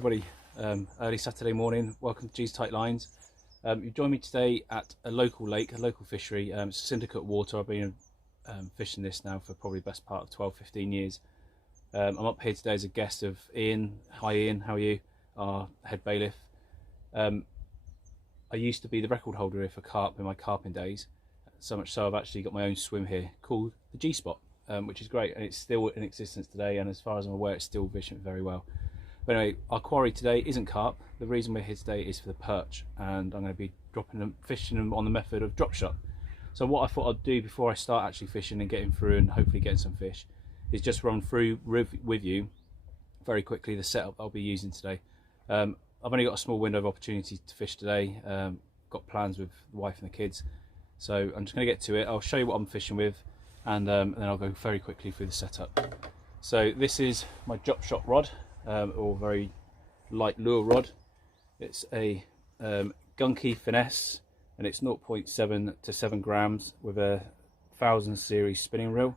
everybody. Early Saturday morning. Welcome to Tite Lines. You join me today at a local lake, a local fishery. It's syndicate water. I've been fishing this now for probably the best part of 12-15 years. I'm up here today as a guest of Ian. Hi Ian, how are you? Our head bailiff. I used to be the record holder here for carp in my carping days, so much so I've actually got my own swim here called the G-Spot, which is great, and it's still in existence today, and as far as I'm aware it's still fishing very well. But anyway, our quarry today isn't carp. The reason we're here today is for the perch, and I'm going to be fishing them on the method of drop shot. So what I thought I'd do before I start actually fishing and getting through and hopefully getting some fish is just run through with you very quickly the setup I'll be using today. I've only got a small window of opportunity to fish today. Got plans with the wife and the kids, so I'm just going to get to it. I'll show you what I'm fishing with, and then I'll go very quickly through the setup. So this is my drop shot rod, or very light lure rod. It's a Gunky Finesse, and it's 0.7 to 7 grams with a 1000 series spinning reel.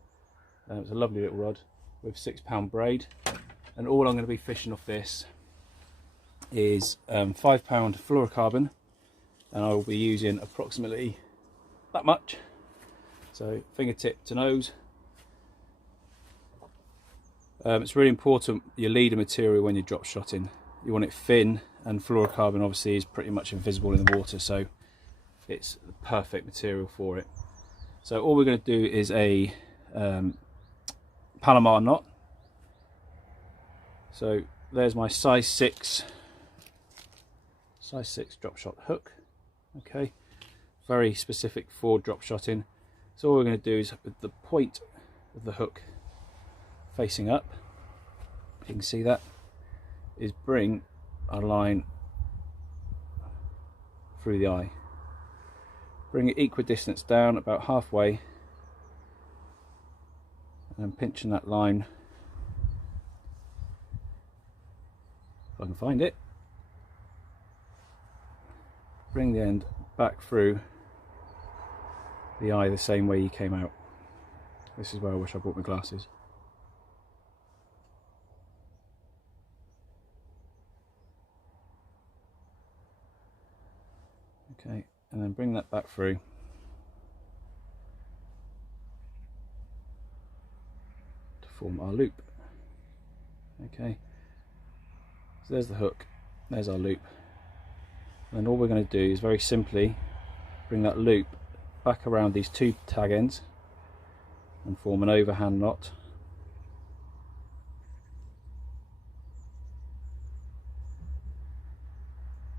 It's a lovely little rod with 6-pound braid, and all I'm going to be fishing off this is 5-pound fluorocarbon, and I will be using approximately that much, so fingertip to nose. It's really important your leader material when you're drop shotting. You want it thin, and fluorocarbon obviously is pretty much invisible in the water, so it's the perfect material for it. So all we're going to do is a Palomar knot. So there's my size 6 drop shot hook. Okay, very specific for drop shotting. So all we're going to do is with the point of the hook facing up, you can see that, is bring our line through the eye, bring it equidistance down about halfway, and then pinching that line, if I can find it, bring the end back through the eye the same way you came out. This is where I wish I brought my glasses. Okay, and then bring that back through. To form our loop. Okay, so there's the hook, there's our loop. And all we're going to do is very simply bring that loop back around these two tag ends and form an overhand knot.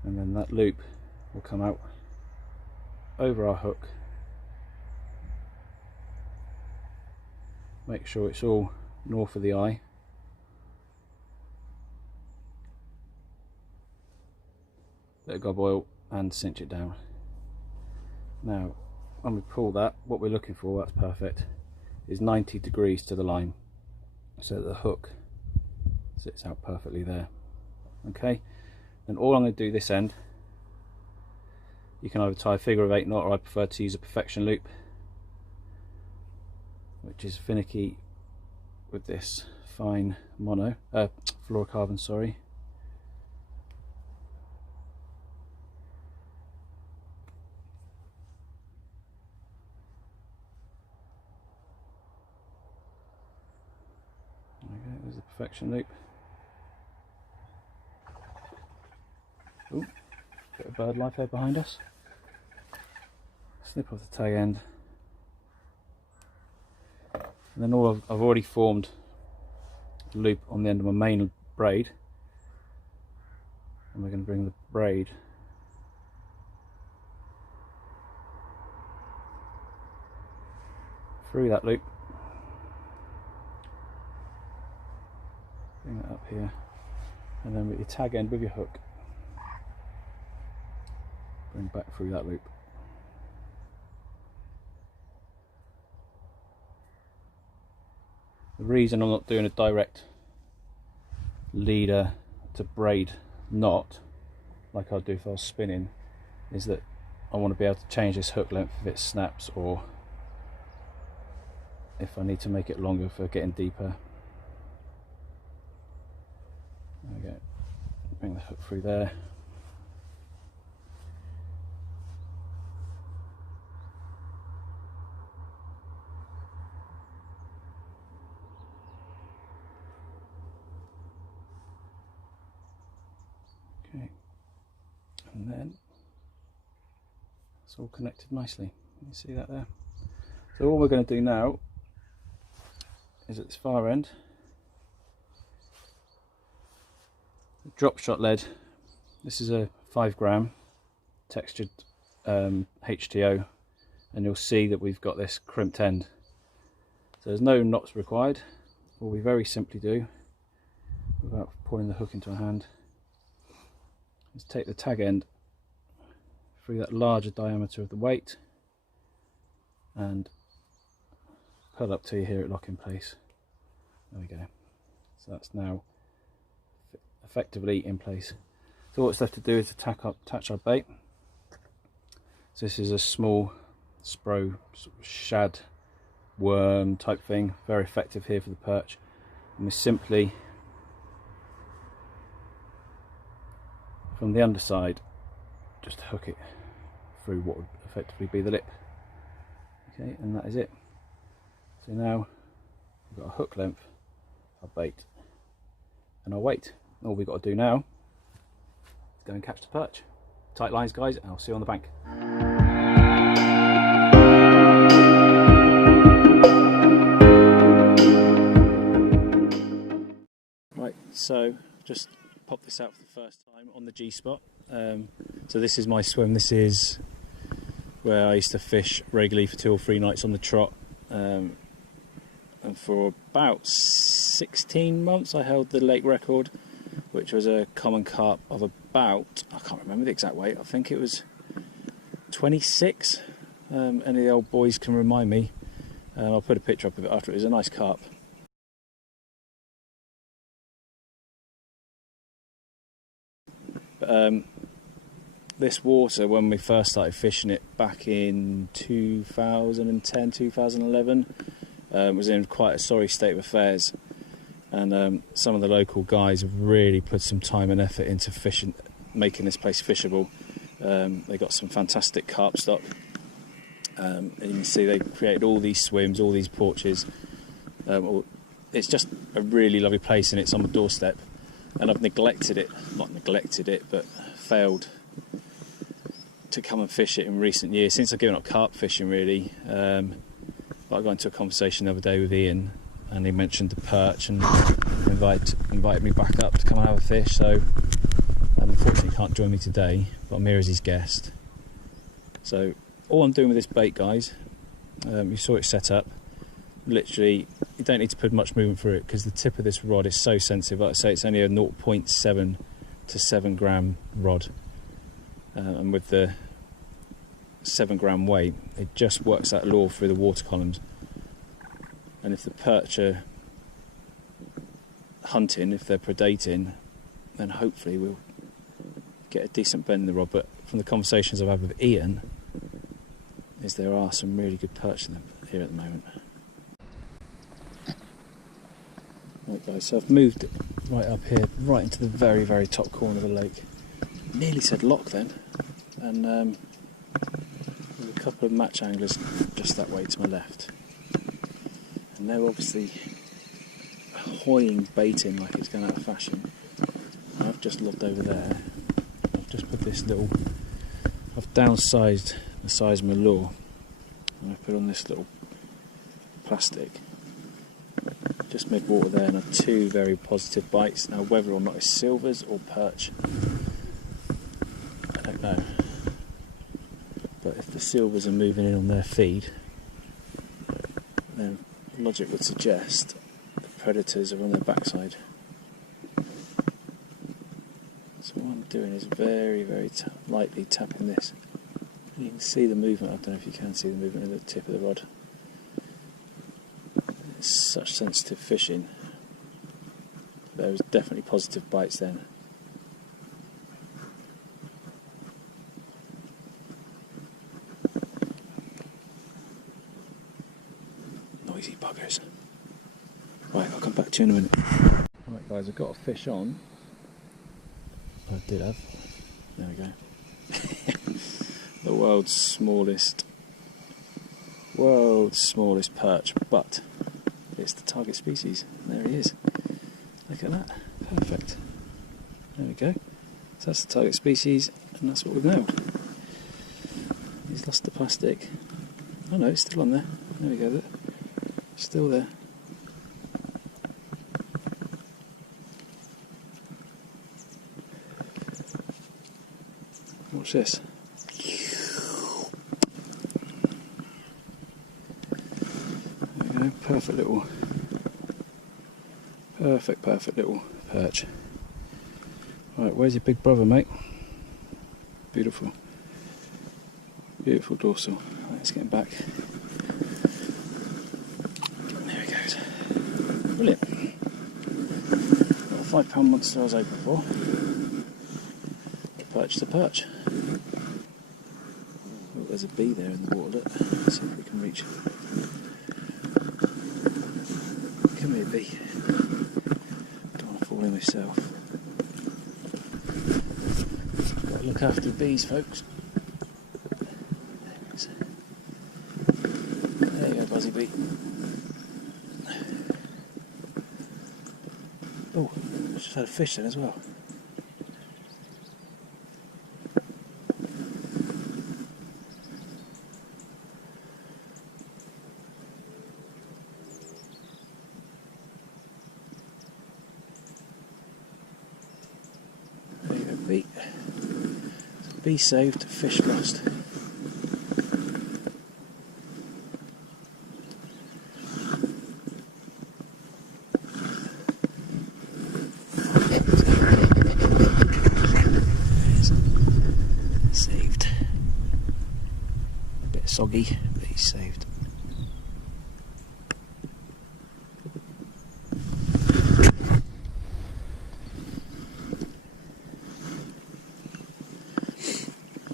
And then that loop will come out over our hook. Make sure it's all north of the eye. Let it gob oil and cinch it down. Now when we pull that, what we're looking for, that's perfect, is 90 degrees to the line, so that the hook sits out perfectly there. Okay, and all I'm going to do this end, you can either tie a figure of 8 knot, or I prefer to use a perfection loop, which is finicky with this fine fluorocarbon, sorry. Okay, there's the perfection loop. Ooh, bit of bird life there behind us. Snip off the tag end, and then I've already formed a loop on the end of my main braid, and we're going to bring the braid through that loop, bring that up here, and then with your tag end with your hook, bring back through that loop. The reason I'm not doing a direct leader to braid knot like I'd do if I was spinning is that I want to be able to change this hook length if it snaps, or if I need to make it longer for getting deeper. Okay, bring the hook through there. Okay, and then it's all connected nicely. You see that there? So all we're going to do now is at this far end, drop shot lead. This is a 5 gram textured HTO, and you'll see that we've got this crimped end. So there's no knots required. All we very simply do, without pulling the hook into a hand, is take the tag end through that larger diameter of the weight and pull up till you hear it lock in place. There we go. So that's now effectively in place. So what's left to do is to attach our bait. So this is a small spro sort of shad worm type thing, very effective here for the perch, and we simply from the underside just hook it through what would effectively be the lip. Okay, and that is it. So now we've got a hook length, our bait and our weight. All we've got to do now is go and catch the perch. Tight lines, guys, and I'll see you on the bank. Right, so just pop this out for the first time on the G spot. So this is my swim. This is where I used to fish regularly for 2 or 3 nights on the trot. And for about 16 months I held the lake record, which was a common carp of about, I can't remember the exact weight, I think it was 26. Any of the old boys can remind me. I'll put a picture up of it after. It was a nice carp. But, this water, when we first started fishing it back in 2010, 2011, was in quite a sorry state of affairs, and some of the local guys have really put some time and effort into fishing, making this place fishable. They got some fantastic carp stock, and you can see they created all these swims, all these porches. It's just a really lovely place, and it's on the doorstep, and I've neglected it, not neglected it, but failed to come and fish it in recent years, since I've given up carp fishing really. But I got into a conversation the other day with Ian, and he mentioned the perch and invited me back up to come and have a fish. So unfortunately he can't join me today, but I'm here as his guest. So all I'm doing with this bait, guys, you saw it set up. Literally, you don't need to put much movement through it because the tip of this rod is so sensitive. Like I say, it's only a 0.7 to 7 gram rod, and with the 7 gram weight, it just works that lure through the water columns. And if the perch are hunting, if they're predating, then hopefully we'll get a decent bend in the rod. But from the conversations I've had with Ian, is there are some really good perch in them here at the moment. Right guys, so I've moved right up here, right into the very, very top corner of the lake. Nearly said lock then, and there's a couple of match anglers just that way to my left, and they're obviously hoying baiting like it's going out of fashion. I've just looked over there. I've just put this little, I've downsized the size of my lure, and I've put on this little plastic just mid-water there, and 2 very positive bites. Now whether or not it's silvers or perch, I don't know, but if the silvers are moving in on their feed, then logic would suggest the predators are on their backside. So what I'm doing is very, very lightly tapping this. You can see the movement. I don't know if you can see the movement of the tip of the rod. It's such sensitive fishing. There was definitely positive bites then. Noisy buggers. Right, I'll come back to you in a minute. Right guys, I've got a fish on. I did have. There we go. The world's smallest perch, but it's the target species. There he is. Look at that. Perfect. There we go. So that's the target species, and that's what we've nailed. He's lost the plastic. Oh no, it's still on there. There we go. Look. Still there. Watch this. There we go. Perfect little perch. Right, where's your big brother, mate? Beautiful. Beautiful dorsal. Let's get him back. There he goes. Brilliant. Got a £5 monster I was hoping for. Perch to perch. Oh, there's a bee there in the water. Let's see if we can reach it. Come here, bee. Don't want to fall in myself. Got to look after the bees, folks. There you go, Buzzy Bee. Oh, just had a fish then as well. There you go, bee. Bee saved, fish lost. Saved. A bit soggy, but he's saved.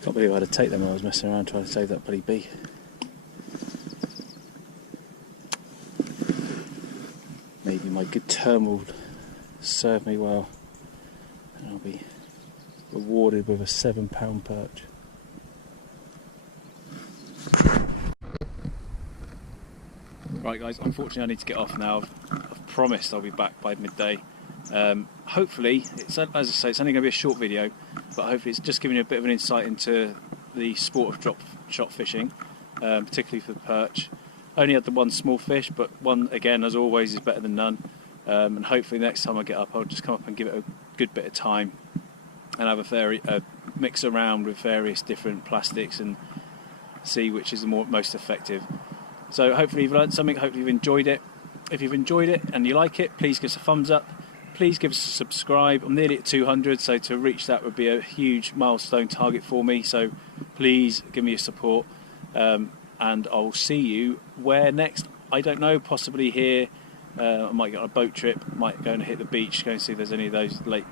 Can't believe I had to take them when I was messing around trying to save that bloody bee. Maybe my good term will serve me well, and I'll be rewarded with a £7 perch. Right guys, unfortunately I need to get off now. I've promised I'll be back by midday. Hopefully, as I say, it's only going to be a short video, but hopefully it's just giving you a bit of an insight into the sport of drop shot fishing, particularly for the perch. Only had the one small fish, but one, again, as always, is better than none. And hopefully next time I get up, I'll just come up and give it a good bit of time and have a mix around with various different plastics and see which is the most effective. So hopefully you've learned something, hopefully you've enjoyed it. If you've enjoyed it and you like it, please give us a thumbs up. Please give us a subscribe. I'm nearly at 200, so to reach that would be a huge milestone target for me. So please give me your support, and I'll see you where next. I don't know, possibly here. I might get on a boat trip, might go and hit the beach, go and see if there's any of those late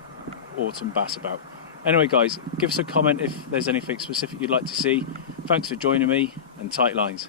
autumn bass about. Anyway guys, give us a comment if there's anything specific you'd like to see. Thanks for joining me, and tight lines.